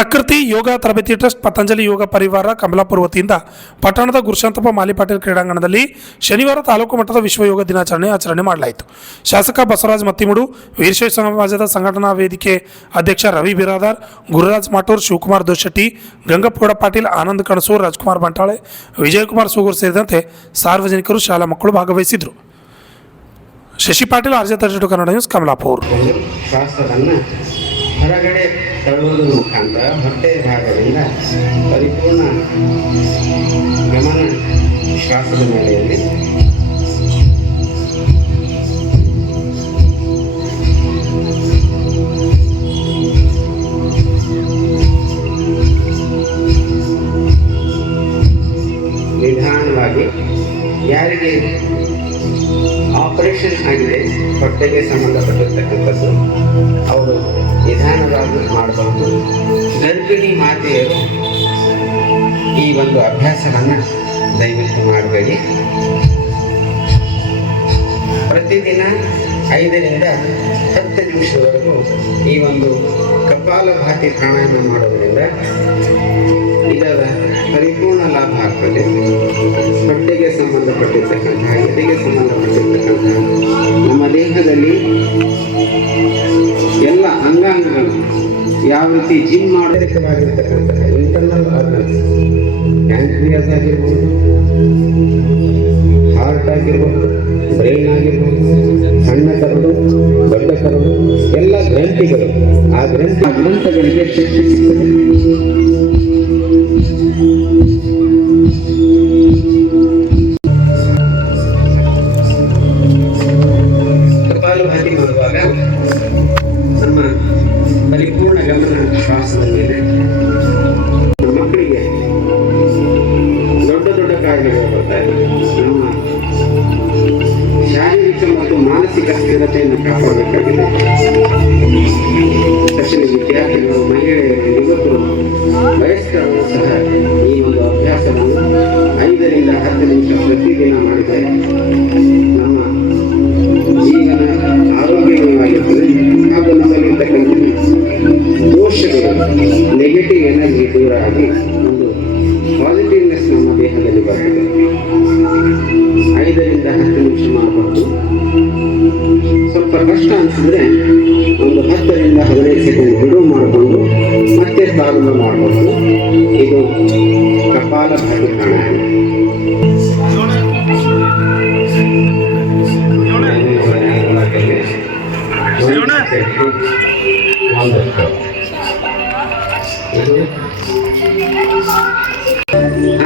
ಪ್ರಕೃತಿ ಯೋಗ ತರಬೇತಿ ಟ್ರಸ್ಟ್ ಪತಂಜಲಿ ಯೋಗ ಪರಿವಾರ ಕಮಲಾಪುರ ವತಿಯಿಂದ ಪಟ್ಟಣದ ಗುರುಶಾಂತಪ್ಪ ಮಾಲಿ ಪಾಟೀಲ್ ಕ್ರೀಡಾಂಗಣದಲ್ಲಿ ಶನಿವಾರ ತಾಲೂಕು ಮಟ್ಟದ ವಿಶ್ವ ಯೋಗ ದಿನಾಚರಣೆ ಆಚರಣೆ ಮಾಡಲಾಯಿತು. ಶಾಸಕ ಬಸವರಾಜ ಮತ್ತಿಮೂಡು, ವೀರಶೈವ ಸಮಾಜದ ಸಂಘಟನಾ ವೇದಿಕೆ ಅಧ್ಯಕ್ಷ ರವಿ ಬಿರಾದಾರ್, ಗುರುರಾಜ್ ಮಾಟೂರ್, ಶಿವಕುಮಾರ್ ದೋಶೆಟ್ಟಿ, ಗಂಗಪ್ಪಗೌಡ ಪಾಟೀಲ್, ಆನಂದ್ ಕಣಸೂರ್, ರಾಜ್ಕುಮಾರ್ ಬಂಟಾಳೆ, ವಿಜಯಕುಮಾರ್ ಸೂಗೂರ್ ಸೇರಿದಂತೆ ಸಾರ್ವಜನಿಕರು, ಶಾಲಾ ಮಕ್ಕಳು ಭಾಗವಹಿಸಿದರು. Shashi Patil, RJ Kannada news, Kamalapur. ಹೊರಗಡೆ ತಳ್ಳುವುದರ ಮುಖಾಂತರ ಹೊಟ್ಟೆ ಭಾಗದಿಂದ ಪರಿಪೂರ್ಣ ಗಮನ ಶ್ವಾಸದ ಮೇಲೆ ನಿಧಾನವಾಗಿ ಯಾರಿಗೆ ಆಪರೇಷನ್ ಆಗಿದೆ ಹೊಟ್ಟೆಗೆ ಸಂಬಂಧಪಟ್ಟಿರ್ತಕ್ಕಂಥದ್ದು ಅವರು ನಿಧಾನವಾಗಿ ಮಾಡಬಹುದು. ಗರ್ಭಿಣಿ ಮಾತೆಯರು ಈ ಒಂದು ಅಭ್ಯಾಸವನ್ನು ದಯವಿಟ್ಟು ಮಾಡಬೇಡಿ. ಪ್ರತಿದಿನ 5 ರಿಂದ 10 ನಿಮಿಷದವರೆಗೂ ಈ ಒಂದು ಕಪಾಲಭಾತಿ ಪ್ರಾಣಾಯಾಮ ಮಾಡೋದ್ರಿಂದ ಇದರ ಪರಿಪೂರ್ಣ ಲಾಭ ಆಗ್ತದೆ. ಹೊಟ್ಟೆಗೆ ಸಂಬಂಧಪಟ್ಟಿರ್ತಕ್ಕಂತಹ, ಎದೆಗೆ ಸಂಬಂಧಪಟ್ಟಿರ್ತಕ್ಕಂತಹ ನಮ್ಮ ದೇಹದಲ್ಲಿ ಎಲ್ಲ ಅಂಗಾಂಗಗಳು ಯಾವ ರೀತಿ ಜಿಮ್ ಮಾಡಲಿಕ್ಕವಾಗಿರ್ತಕ್ಕಂತಹ ಇಂಟರ್ನಲ್ ಆರ್ಗನ್ಸ್, ಪ್ಯಾಂಕ್ರಿಯಾಸ್ ಆಗಿರ್ಬೋದು, ಹಾರ್ಟ್ ಆಗಿರ್ಬೋದು, ಬ್ರೈನ್ ಆಗಿರ್ಬೋದು, ಸಣ್ಣ ಕರಡು, ದೊಡ್ಡ ಕರಡು, ಎಲ್ಲ ಗ್ರಂಥಿಗಳು, ಆ ಗ್ರಂಥಗಳಿಗೆ ಶಕ್ತಿ ಸಿಗ್ತದೆ. ಕಪಾಲಭಾತಿ ಮಾಡುವಾಗ ನಮ್ಮ ಪರಿಪೂರ್ಣ ಗಮನ ಶ್ವಾಸದ ಮೇಲೆ. ಮಕ್ಕಳಿಗೆ ದೊಡ್ಡ ದೊಡ್ಡ ಕಾಯಿಲೆಗಳು ಬರ್ತಾರೆ. ನಮ್ಮ ಶಾರೀರಿಕ ಮತ್ತು ಮಾನಸಿಕ ಸ್ಥಿರತೆಯನ್ನು ಕಾಪಾಡಬೇಕಾಗಿದೆ. ತಕ್ಷಣ ವಿದ್ಯಾರ್ಥಿಗಳು, ಮಹಿಳೆಯರು, ಯುವಕರು, ವಯಸ್ಕರು ಸಹ ಈ ಒಂದು ಅಭ್ಯಾಸವನ್ನು 5 ರಿಂದ 10 ನಿಮಿಷ ಪ್ರತಿದಿನ ಮಾಡಿದರೆ ನಮ್ಮ ಜೀವನ ಆರೋಗ್ಯವಾಗಿರುತ್ತದೆ ಹಾಗೂ ನಮ್ಮಲ್ಲಿರ್ತಕ್ಕಂಥ ದೋಷಗಳು, ನೆಗೆಟಿವ್ ಎನರ್ಜಿ ದೂರ ಆಗಿ ಒಂದು ಪಾಸಿಟಿವ್ನೆಸ್ ನಮ್ಮ ದೇಹದಲ್ಲಿ ಬರ್ತದೆ. 5 ರಿಂದ 10 ನಿಮಿಷ ಮಾಡಬಹುದು. ಸ್ವಲ್ಪ ಕಷ್ಟ ಅನಿಸಿದ್ರೆ ಒಂದು 10 ರಿಂದ 15 ಸೆಕೆಂಡ್ ಬಿಡುವು ಮಾಡಿಕೊಂಡು ಮತ್ತೆ ಪ್ರಾರಂಭ ಮಾಡಬಹುದು. ಇದು ಕಪಾಲಭಾತಿ ಪ್ರಾಣಾಯಾಮ.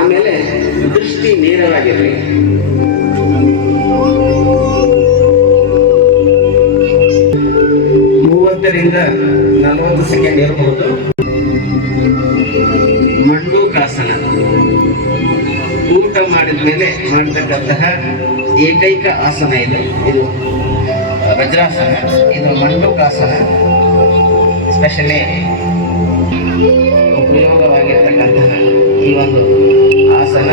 ಆಮೇಲೆ ದೃಷ್ಟಿ ನೇರವಾಗಿರಲಿ. ರಿಂದ 40 ಸೆಕೆಂಡ್ ಇರಬಹುದು. ಮಂಡೂಕಾಸನ ಊಟ ಮಾಡಿದ ಮೇಲೆ ಮಾಡತಕ್ಕಂತಹ ಏಕೈಕ ಆಸನ ಇದು. ಇದು ವಜ್ರಾಸನ, ಇದು ಮಂಡೂಕಾಸನ ಸ್ಪೆಷಲಿ ಉಪಯೋಗವಾಗಿರ್ತಕ್ಕಂತಹ ಈ ಒಂದು ಆಸನ.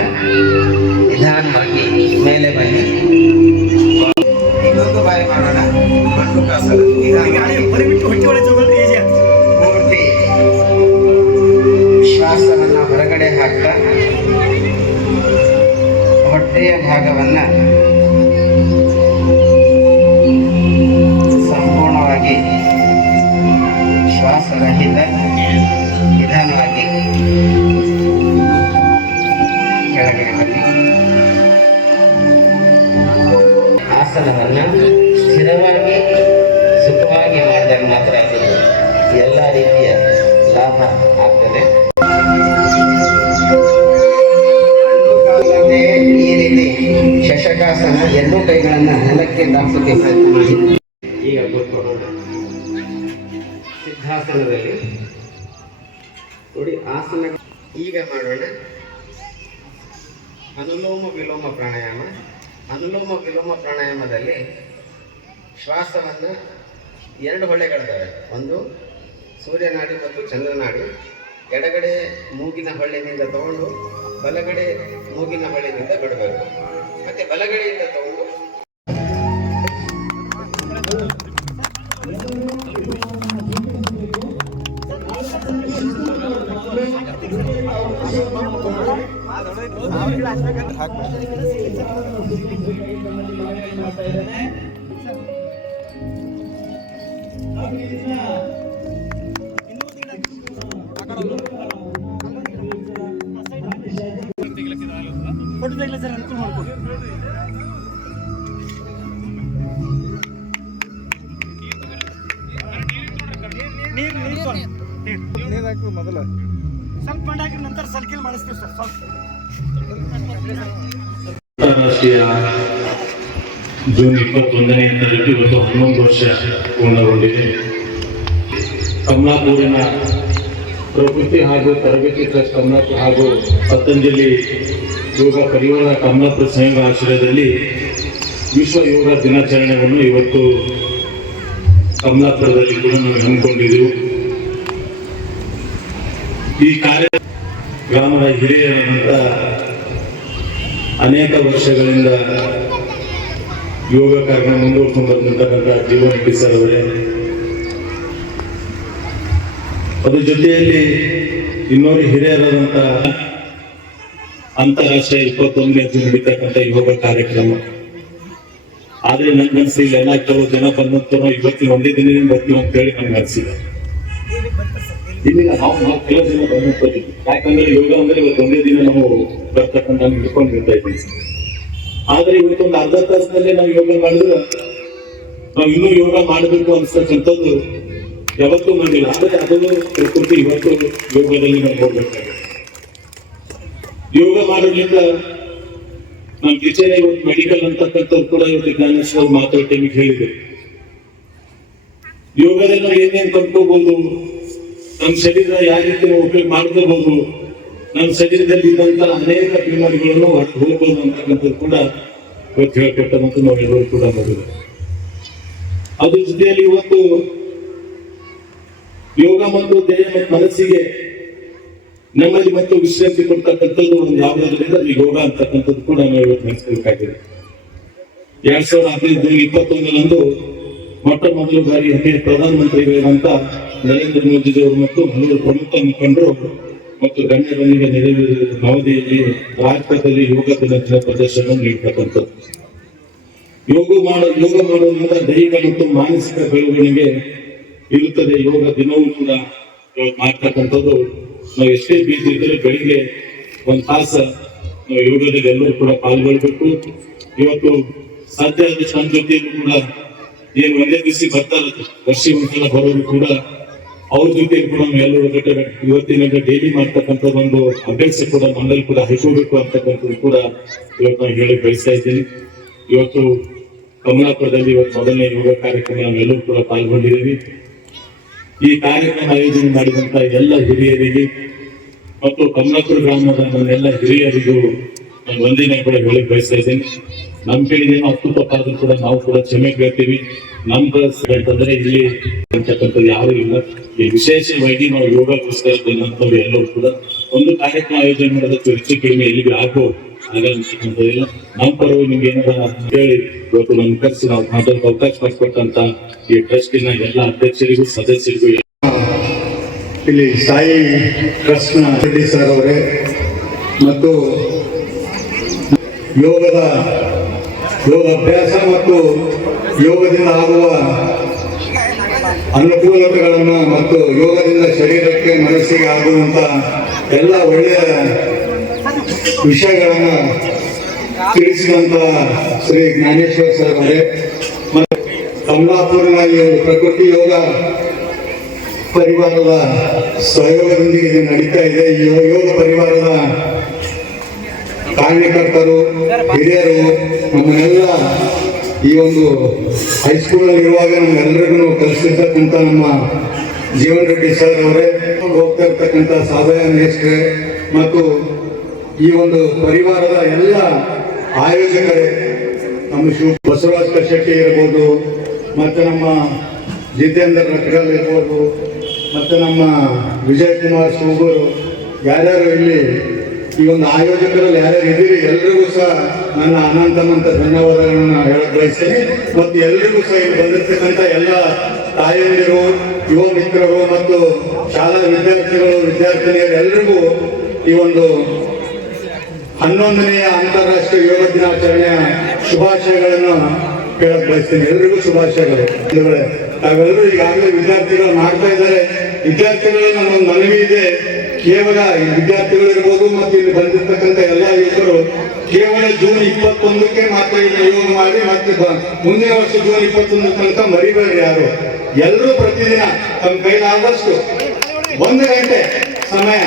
ನಿಧಾನವಾಗಿ ಮೇಲೆ ಬನ್ನಿ. ಇನ್ನೊಂದು ಬಾರಿ ಮಾಡೋಣ. ಮಂಡೂಕಾಸನ ಪೂರ್ತಿ ಶ್ವಾಸವನ್ನ ಹೊರಗಡೆ ಹಾಕ್ತಾ ಹೊಟ್ಟೆಯ ಭಾಗವನ್ನ ಸಂಪೂರ್ಣವಾಗಿ ಶ್ವಾಸರಹಿತ ನಿಧಾನವಾಗಿ ಕೆಳಗಡೆ ಬನ್ನಿ. ಆಸನವನ್ನ ಸ್ಥಿರವಾಗಿ ಸುಖವಾಗಿ ಮಾಡಿದಾಗ ಮಾತ್ರ ಅದು ಎಲ್ಲ ರೀತಿಯ ಲಾಭ ಆಗ್ತದೆ. ಈ ರೀತಿ ಶಶಕಾಸನ, 2 ಕೈಗಳನ್ನು ನೆಲಕ್ಕೆ ದಾಸೋಕೆ ಪ್ರಯತ್ನ ಮಾಡಿ. ಈಗ ಕೂತ್ಕೊಳ್ಳೋಣ. ಸಿದ್ಧಾಸನದಲ್ಲಿ ನೋಡಿ ಆಸನ. ಈಗ ಮಾಡೋಣ ಅನುಲೋಮ ವಿಲೋಮ ಪ್ರಾಣಾಯಾಮ. ಅನುಲೋಮ ವಿಲೋಮ ಪ್ರಾಣಾಯಾಮದಲ್ಲಿ ಶ್ವಾಸವನ್ನು 2 ಹೊಳ್ಳೆಗಳಿದ್ದಾವೆ. ಒಂದು ಸೂರ್ಯನಾಡಿ ಮತ್ತು ಚಂದ್ರನಾಡಿ. ಎಡಗಡೆ ಮೂಗಿನ ಹೊಳ್ಳಿನಿಂದ ತಗೊಂಡು ಬಲಗಡೆ ಮೂಗಿನ ಹೊಳ್ಳಿನಿಂದ ಬಿಡಬೇಕು. ಮತ್ತೆ ಬಲಗಡೆಯಿಂದ ತಗೊಂಡು ಫೋಟೋ ತೆಗಿಲ್ಲ ಸರ್ ಅನುಕೂಲ ಮಾಡ್ಕೊಡಿ. ನೀರು ಹಾಕಿ ಮೊದಲ ಸ್ವಲ್ಪ ಮಂಡ ಹಾಕಿ ನಂತರ ಸರ್ಕಿಲ್ ಮಾಡಿಸ್ತೀವಿ ಸರ್. ಸ್ವಲ್ಪ ಅಂತಾರಾಷ್ಟ್ರೀಯ ಜೂನ್ 21ನೇ ತಾರೀಕು ಇವತ್ತು 11 ವರ್ಷ ಪೂರ್ಣಗೊಂಡಿದೆ. ಕಮಲಾಪುರಿನ ಪ್ರಕೃತಿ ಹಾಗೂ ತರಬೇತಿ ಟ್ರಸ್ಟ್ ಕಮಲಾಪುರ ಹಾಗೂ ಪತಂಜಲಿ ಯೋಗ ಪರಿವಾರ ಕಮಲಾಪುರ ಸಂಘ ಆಶ್ರಯದಲ್ಲಿ ವಿಶ್ವ ಯೋಗ ದಿನಾಚರಣೆಯನ್ನು ಇವತ್ತು ಕಮಲಾಪುರದಲ್ಲಿ ಕೂಡ ನಾವು ಹಮ್ಮಿಕೊಂಡಿದ್ದೆವು. ಈ ಕಾರ್ಯ ಗ್ರಾಮದ ಹಿರಿಯರಾದಂಥ ಅನೇಕ ವರ್ಷಗಳಿಂದ ಯೋಗ ಕಾರ್ಯ ಮುಂದುವರ್ಕೊಂಡು ಬಂದಿರತಕ್ಕಂಥ ಜೀವನ್ ರೆಡ್ಡಿ ಸರ್ ಅವರೇ, ಅದ್ರ ಜೊತೆಯಲ್ಲಿ ಇನ್ನೊಂದು ಹಿರಿಯರಾದಂಥ ಅಂತಾರಾಷ್ಟ್ರೀಯ 21ನೇ ನಡೀತಕ್ಕಂಥ ಯೋಗ ಕಾರ್ಯಕ್ರಮ. ಆದ್ರೆ ನನ್ಗೆ ಅನ್ಸಿ ಇಲ್ಲೆಲ್ಲ ಕೆಲವು ಜನ ಬಂದಂತನೋ ಇವತ್ತಿನ ಒಂದೇ ದಿನ ಬರ್ತೀವಿ ಅಂತ ಹೇಳಿ ನನ್ಗೆ ಅನ್ಸಿದೆ. ಇಲ್ಲಿ ನಾವು ಕೆಲವು ಜನ ಬಂದಂತೀವಿ, ಯಾಕಂದ್ರೆ ಯೋಗ ಅಂದ್ರೆ ಇವತ್ತು ಒಂದೇ ದಿನ ನಾವು ಬರ್ತಕ್ಕಂಥ ನಾನು ಹಿಡ್ಕೊಂಡು ಇರ್ತಾ ಇದ್ದೀವಿ. ಆದ್ರೆ ಇವತ್ತೊಂದು ಅರ್ಧ ತಾಸಿನಲ್ಲೇ ನಾವು ಯೋಗ ಮಾಡಿದ್ರೆ ನಾವು ಇನ್ನೂ ಯೋಗ ಮಾಡಬೇಕು ಅನ್ಸ್ತಕ್ಕಂಥದ್ದು ಯಾವತ್ತೂ ಬಂದಿಲ್ಲ. ಆದ್ರೆ ಅದನ್ನು ಪ್ರಕೃತಿ ಇವತ್ತು ಯೋಗದಲ್ಲಿ ನಾವು ಹೋಗ್ಬೇಕಾಗಿದೆ. ಯೋಗ ಮಾಡೋದ್ರಿಂದ ನಮ್ಮ ಟೀಚರ್ ಇವತ್ತು ಮೆಡಿಕಲ್ ಅಂತಕ್ಕಂಥವ್ರು ಕೂಡ ಇವತ್ತು ಜ್ಞಾನೇಶ್ವರ ಮಾತಾಡೋ ಟೈಮಿಗೆ ಹೇಳಿದ್ರು, ಯೋಗದಲ್ಲಿ ನಾವು ಏನೇನು ಕಲ್ತ್ಕೋಬಹುದು, ನಮ್ಮ ಶರೀರ ಯಾವ ರೀತಿ ನಾವು ಉಪಯೋಗ ಮಾಡ್ಕೋಬಹುದು, ನಮ್ಮ ಶರೀರದಲ್ಲಿ ಇದ್ದಂತ ಅನೇಕ ಬಿಮಾರಿಗಳನ್ನು ಹೋಗ್ಬೋದು ಅಂತಕ್ಕಂಥದ್ದು ಕೂಡ ಇವತ್ತು ಹೇಳ್ಕೊಟ್ಟಂತ ನಾವೆಲ್ಲರೂ ಕೂಡ ನೋಡಿದ್ರು. ಅದ್ರ ಜೊತೆಯಲ್ಲಿ ಇವತ್ತು ಯೋಗ ಮತ್ತು ದೇಹ ಮತ್ತು ಮನಸ್ಸಿಗೆ ನೆಮ್ಮದಿ ಮತ್ತು ವಿಶ್ರಾಂತಿ ಕೊಡ್ತಕ್ಕಂಥದ್ದು ಒಂದು ಯಾವುದಾದ್ರಿಂದ ಯೋಗ ಅಂತಕ್ಕಂಥದ್ದು ಕೂಡ ನಾವು ಇವತ್ತು ನೆನೆಸ್ಬೇಕಾಗಿದೆ. 2021 ಮೊಟ್ಟ ಮೊದಲ ಬಾರಿ ಹಿರಿಯ ಪ್ರಧಾನಮಂತ್ರಿಗಳಂತ ನರೇಂದ್ರ ಮೋದಿಜಿಯವರು ಮತ್ತು ಹಲವು ಪ್ರಮುಖ ಮುಖಂಡರು ಮತ್ತು ಗಣ್ಯರೊಂದಿಗೆ ನವದೆಹಲಿಯಲ್ಲಿ ಭಾರತದಲ್ಲಿ ಯೋಗ ದಿನಾಚರಣೆ ಪ್ರದರ್ಶನ ನೀಡತಕ್ಕಂಥದ್ದು. ಯೋಗ ಮಾಡೋದ್ರಿಂದ ದೈಹಿಕ ಮತ್ತು ಮಾನಸಿಕ ಬೆಳವಣಿಗೆ ಇರುತ್ತದೆ. ಯೋಗ ದಿನವೂ ಕೂಡ ಮಾಡ್ತಕ್ಕಂಥದ್ದು. ನಾವು ಎಷ್ಟೇ ಬೀಜ ಇದ್ರೆ ಬೆಳಿಗ್ಗೆ ಒಂದು ತಾಸ ನಾವು ಯೋಗದಲ್ಲಿ ಎಲ್ಲರೂ ಕೂಡ ಪಾಲ್ಗೊಳ್ಬೇಕು. ಇವತ್ತು ಸಾಧ್ಯ ಆದಷ್ಟು ನಮ್ಮ ಜೊತೆಯಲ್ಲೂ ಕೂಡ ಏನು ಒಂದೇ ದಿವಸ ಬರ್ತಾರೆ ವರ್ಷ ಒಂದ್ಸಲ ಬರೋರು ಕೂಡ ಅವ್ರ ಜೊತೆ ಕೂಡ ನಾವು ಎಲ್ಲರೂ ಇವತ್ತಿನ ಡೈಲಿ ಮಾಡ್ತಕ್ಕಂಥದ್ದು ಒಂದು ಅಭ್ಯಾಸ ಕೂಡ ನಮ್ಮಲ್ಲಿ ಕೂಡ ಹೈಕೋಬೇಕು ಅಂತಕ್ಕಂಥದ್ದು ಕೂಡ ಇವತ್ತು ನಾವು ಹೇಳಿ ಬೆಳೆಸ್ತಾ ಇದ್ದೀನಿ. ಇವತ್ತು ಕಮಲಾಪುರದಲ್ಲಿ ಇವತ್ತು ಮೊದಲನೇ ಯೋಗ ಕಾರ್ಯಕ್ರಮ ನಾವೆಲ್ಲರೂ ಕೂಡ ಪಾಲ್ಗೊಂಡಿದ್ದೀವಿ. ಈ ಕಾರ್ಯಕ್ರಮ ಆಯೋಜನೆ ಮಾಡಿದಂತ ಎಲ್ಲ ಹಿರಿಯರಿಗೆ ಮತ್ತು ಕಮಲಾಪುರ ಗ್ರಾಮದ ನನ್ನೆಲ್ಲ ಹಿರಿಯರಿಗೂ ನಾನು ಒಂದಿನ ಕೂಡ ಹೇಳಿ ಬಯಸ್ತಾ ಇದ್ದೀನಿ. ನಮ್ಮ ಕಡೆಗೇನೋ ಹತ್ತು ತಪ್ಪಾದ್ರೂ ಕೂಡ ನಾವು ಕೂಡ ಕ್ಷಮೆ ಕೇಳ್ತೀವಿ. ನಮ್ಮ ಅಂತಂದ್ರೆ ಇಲ್ಲಿ ಅಂತಕ್ಕಂಥದ್ದು ಯಾರು ಇಲ್ಲ. ಈ ವಿಶೇಷವಾಗಿ ನಾವು ಯೋಗಕ್ಕೋಸ್ಕರ ಬಂದಂಥವ್ರು ಎಲ್ಲರೂ ಕೂಡ ಒಂದು ಕಾರ್ಯಕ್ರಮ ಆಯೋಜನೆ ಮಾಡೋದಕ್ಕೆ ಹೆಚ್ಚು ಕಡಿಮೆ ಎಲ್ಲಿಗೆ ಆಗ್ಬೋದು ಆಗಲ್ಲ. ನಮ್ಮ ಪರವಾಗಿ ನಿಮ್ಗೆ ಏನಾರ ಹೇಳಿ ಇವತ್ತು ನನ್ನ ಕರೆಸಿ ನಾವು ಮಾತಾಡೋಕೆ ಅವಕಾಶ ಮಾಡಿಕೊಟ್ಟಂತ ಈ ಟ್ರಸ್ಟಿನ ಎಲ್ಲ ಅಧ್ಯಕ್ಷರಿಗೂ ಸದಸ್ಯರಿಗೂ ಇಲ್ಲಿ ಸಾಯಿ ಟ್ರಸ್ಟ್ನ ರೆಡ್ಡಿ ಸರ್ ಅವರೇ ಮತ್ತು ಯೋಗಾಭ್ಯಾಸ ಮತ್ತು ಯೋಗದಿಂದ ಆಗುವ ಅನುಕೂಲತೆಗಳನ್ನು ಮತ್ತು ಯೋಗದಿಂದ ಶರೀರಕ್ಕೆ ಮನಸ್ಸಿಗೆ ಆಗುವಂತ ಎಲ್ಲ ಒಳ್ಳೆಯ ವಿಷಯಗಳನ್ನು ತಿಳಿಸಿದಂತ ಶ್ರೀ ಜ್ಞಾನೇಶ್ವರ ಸರ್ ಅವರೇ ಮತ್ತು ಕಮಲಾಪುರನ ಈ ಪ್ರಕೃತಿ ಯೋಗ ಪರಿವಾರದ ಸಹಯೋಗದೊಂದಿಗೆ ಇದು ನಡೀತಾ ಇದೆ. ಈ ಯೋಗ ಪರಿವಾರದ ಕಾರ್ಯಕರ್ತರು ಹಿರಿಯರು ನಮ್ಮನ್ನೆಲ್ಲ ಈ ಒಂದು ಹೈಸ್ಕೂಲಲ್ಲಿ ಇರುವಾಗ ನಮ್ಗೆಲ್ಲರಿಗೂ ಕಲಿಸಿರ್ತಕ್ಕಂಥ ನಮ್ಮ ಜೀವನ್ ರೆಡ್ಡಿ ಸರ್ ಅವರೇ, ಹೋಗ್ತಾ ಇರ್ತಕ್ಕಂಥ ಸಾಬಯ್ಯ ಮೇಷ್ಟ್ರೆ ಮತ್ತು ಈ ಒಂದು ಪರಿವಾರದ ಎಲ್ಲ ಆಯೋಜಕರೇ, ನಮ್ಮ ಬಸವರಾಜ್ ಕಶೆಟ್ಟಿ ಇರ್ಬೋದು, ಮತ್ತು ನಮ್ಮ ಜಿತೇಂದ್ರ ರಟ್ಗಲ್ ಇರ್ಬೋದು, ಮತ್ತು ನಮ್ಮ ವಿಜಯ್ ಕುಮಾರ್ ಸೂಗೂರು, ಯಾರ್ಯಾರು ಇಲ್ಲಿ ಈ ಒಂದು ಆಯೋಜಕರಲ್ಲಿ ಯಾರ್ಯಾರು ಇದ್ದೀರಿ ಎಲ್ರಿಗೂ ಸಹ ನನ್ನ ಅನಂತ ಧನ್ಯವಾದಗಳನ್ನು ಹೇಳಕ್ ಬಯಸ್ತೀನಿ. ಮತ್ತು ಎಲ್ರಿಗೂ ಸಹ ಇಲ್ಲಿ ಬಂದಿರ್ತಕ್ಕಂಥ ಎಲ್ಲ ತಾಯಂದಿರು, ಯುವ ಮಿತ್ರರು ಮತ್ತು ಶಾಲಾ ವಿದ್ಯಾರ್ಥಿಗಳು, ವಿದ್ಯಾರ್ಥಿನಿಯರು ಎಲ್ರಿಗೂ ಈ ಒಂದು 11ನೇ ಅಂತಾರಾಷ್ಟ್ರೀಯ ಯೋಗ ದಿನಾಚರಣೆಯ ಶುಭಾಶಯಗಳನ್ನು ಕೇಳಕ್ ಬಯಸ್ತೀನಿ. ಎಲ್ರಿಗೂ ಶುಭಾಶಯಗಳು. ತಾವೆಲ್ಲರೂ ಈಗಾಗಲೇ ವಿದ್ಯಾರ್ಥಿಗಳು ಮಾಡ್ತಾ ಇದ್ದಾರೆ. ವಿದ್ಯಾರ್ಥಿಗಳು ನಮ್ಮೊಂದು ಮನವಿ ಇದೆ, ಕೇವಲ ಈ ವಿದ್ಯಾರ್ಥಿಗಳು ಇರ್ಬೋದು ಮತ್ತು ಇಲ್ಲಿ ಬಂದಿರ್ತಕ್ಕಂಥ ಎಲ್ಲ ಯುವಕರು ಕೇವಲ ಜೂನ್ 21ಕ್ಕೆ ಮಾತ್ರ ಇಲ್ಲಿ ಯೋಗ ಮಾಡಿ ಮತ್ತೆ ಮುಂದಿನ ವರ್ಷ ಜೂನ್ 21 ತನಕ ಮರಿಬೇಡಿ ಯಾರು. ಎಲ್ಲರೂ ಪ್ರತಿದಿನ ತಮ್ಮ ಕೈಲಾದಷ್ಟು 1 ಗಂಟೆ ಸಮಯ,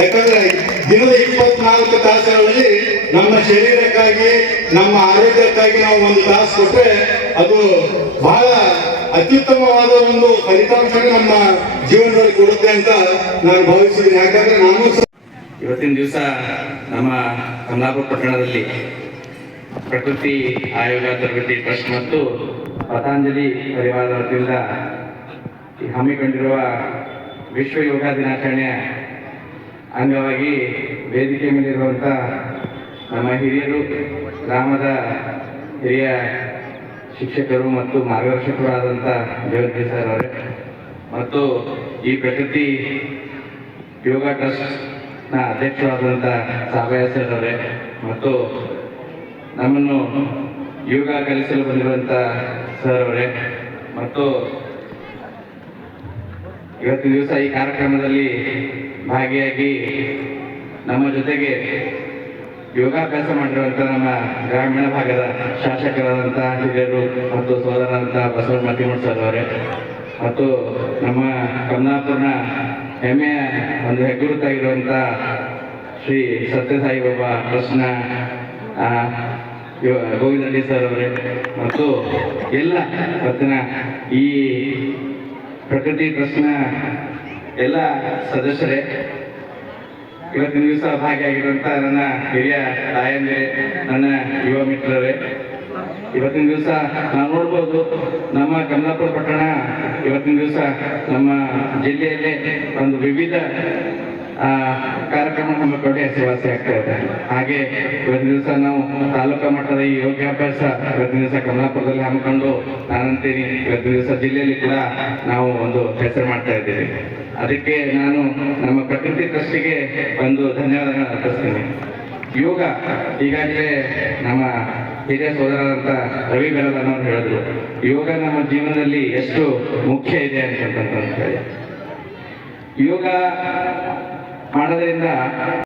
ಯಾಕಂದ್ರೆ ದಿನದ 24 ತಾಸುಗಳಲ್ಲಿ ನಮ್ಮ ಶರೀರಕ್ಕಾಗಿ ನಮ್ಮ ಆರೋಗ್ಯಕ್ಕಾಗಿ ನಾವು 1 ತಾಸು ಕೊಟ್ರೆ ಅದು ಬಹಳ ಅತ್ಯುತ್ತಮವಾದ ಒಂದು ಫಲಿತಾಂಶ ನಮ್ಮ ಜೀವನದಲ್ಲಿ ಕೊಡುತ್ತೆ ಅಂತ ನಾನು ಭಾವಿಸಿದ್ದೀನಿ. ಯಾಕಂದ್ರೆ ನಾನು ಇವತ್ತಿನ ದಿವಸ ನಮ್ಮ ಕಮಲಾಪುರ ಪಟ್ಟಣದಲ್ಲಿ ಪ್ರಕೃತಿ ಆಯೋಗ ತರಬೇತಿ ಟ್ರಸ್ಟ್ ಮತ್ತು ಪತಂಜಲಿ ಪರಿವಾರದ ವತಿಯಿಂದ ಹಮ್ಮಿಕೊಂಡಿರುವ ವಿಶ್ವ ಯೋಗ ದಿನಾಚರಣೆಯ ಅಂಗವಾಗಿ ವೇದಿಕೆ ಮೇಲಿರುವಂಥ ನಮ್ಮ ಹಿರಿಯರು, ಗ್ರಾಮದ ಹಿರಿಯ ಶಿಕ್ಷಕರು ಮತ್ತು ಮಾರ್ಗದರ್ಶಕರು ಆದಂಥ ಜಗದೀಶ್ ಸರ್ ಅವರೇ ಮತ್ತು ಈ ಪ್ರಕೃತಿ ಯೋಗ ಟ್ರಸ್ಟ್ನ ಅಧ್ಯಕ್ಷರಾದಂಥ ಸಾಬಯ್ಯ ಸರ್ ಅವರೇ ಮತ್ತು ನಮ್ಮನ್ನು ಯೋಗ ಕಲಿಸಲು ಬಂದಿರುವಂಥ ಸರ್ ಅವರೇ ಮತ್ತು ಇವತ್ತಿನ ದಿವಸ ಈ ಕಾರ್ಯಕ್ರಮದಲ್ಲಿ ಭಾಗಿಯಾಗಿ ನಮ್ಮ ಜೊತೆಗೆ ಯೋಗಾಭ್ಯಾಸ ಮಾಡಿರುವಂಥ ನಮ್ಮ ಗ್ರಾಮೀಣ ಭಾಗದ ಶಾಸಕರಾದಂಥ ಹಿರಿಯರು ಮತ್ತು ಸೋದರರಾದಂಥ ಬಸವರಾಜ ಮತ್ತಿಮಠ ಸರ್ ಅವರೇ ಮತ್ತು ನಮ್ಮ ಕಮಲಾಪುರನ ಹೆಮ್ಮೆಯ ಒಂದು ಹೆಗ್ಗುರುತಾಗಿರುವಂಥ ಶ್ರೀ ಸತ್ಯಸಾಯಿ ಬಾಬಾ ಟ್ರಸ್ಟ್ನ ಗೋವಿಂದ ರೆಡ್ಡಿ ಸರ್ ಅವರೇ ಮತ್ತು ಎಲ್ಲ ಇವತ್ತಿನ ಈ ಪ್ರಕೃತಿ ಟ್ರಸ್ಟ್ನ ಎಲ್ಲ ಸದಸ್ಯರೇ, ಇವತ್ತಿನ ದಿವಸ ಭಾಗಿಯಾಗಿರುವಂಥ ನನ್ನ ಹಿರಿಯ ತಾಯಂದಿರೇ, ನನ್ನ ಯುವ ಮಿತ್ರರೇ, ಇವತ್ತಿನ ದಿವಸ ನಾವು ನೋಡ್ಬೋದು ನಮ್ಮ ಕಮಲಾಪುರ ಪಟ್ಟಣ ಇವತ್ತಿನ ದಿವಸ ನಮ್ಮ ಜಿಲ್ಲೆಯಲ್ಲೇ ಒಂದು ವಿವಿಧ ಕಾರ್ಯಕ್ರಮ ಹಮ್ಮಿಕೊಂಡು ಹೆಸರುವಾಸಿ ಆಗ್ತಾ ಇದೆ. ಹಾಗೆ ಇವತ್ತಿನ ದಿವಸ ನಾವು ತಾಲೂಕಾ ಮಟ್ಟದ ಈ ಯೋಗಾಭ್ಯಾಸ ಇವತ್ತಿನ ದಿವಸ ಕಮಲಾಪುರದಲ್ಲಿ ಹಮ್ಮಿಕೊಂಡು ನಾನಂತೀನಿ ಇವತ್ತಿನ ದಿವಸ ಜಿಲ್ಲೆಯಲ್ಲಿ ಕೂಡ ನಾವು ಒಂದು ಹೆಸರು ಮಾಡ್ತಾ ಇದ್ದೀವಿ. ಅದಕ್ಕೆ ನಾನು ನಮ್ಮ ಪ್ರಕೃತಿ ಟ್ರಸ್ಟಿಗೆ ಒಂದು ಧನ್ಯವಾದಗಳನ್ನು ಅರ್ಪಿಸ್ತೀನಿ. ಯೋಗ ಈಗಾಗಲೇ ನಮ್ಮ ಹಿರಿಯ ಸೋದರರಾದಂಥ ರವಿ ಬೆಳಗಾವಿ ಅವರು ಹೇಳಿದ್ರು, ಯೋಗ ನಮ್ಮ ಜೀವನದಲ್ಲಿ ಎಷ್ಟು ಮುಖ್ಯ ಇದೆ ಅಂತಂತ ಹೇಳಿ. ಯೋಗ ಮಾಡೋದ್ರಿಂದ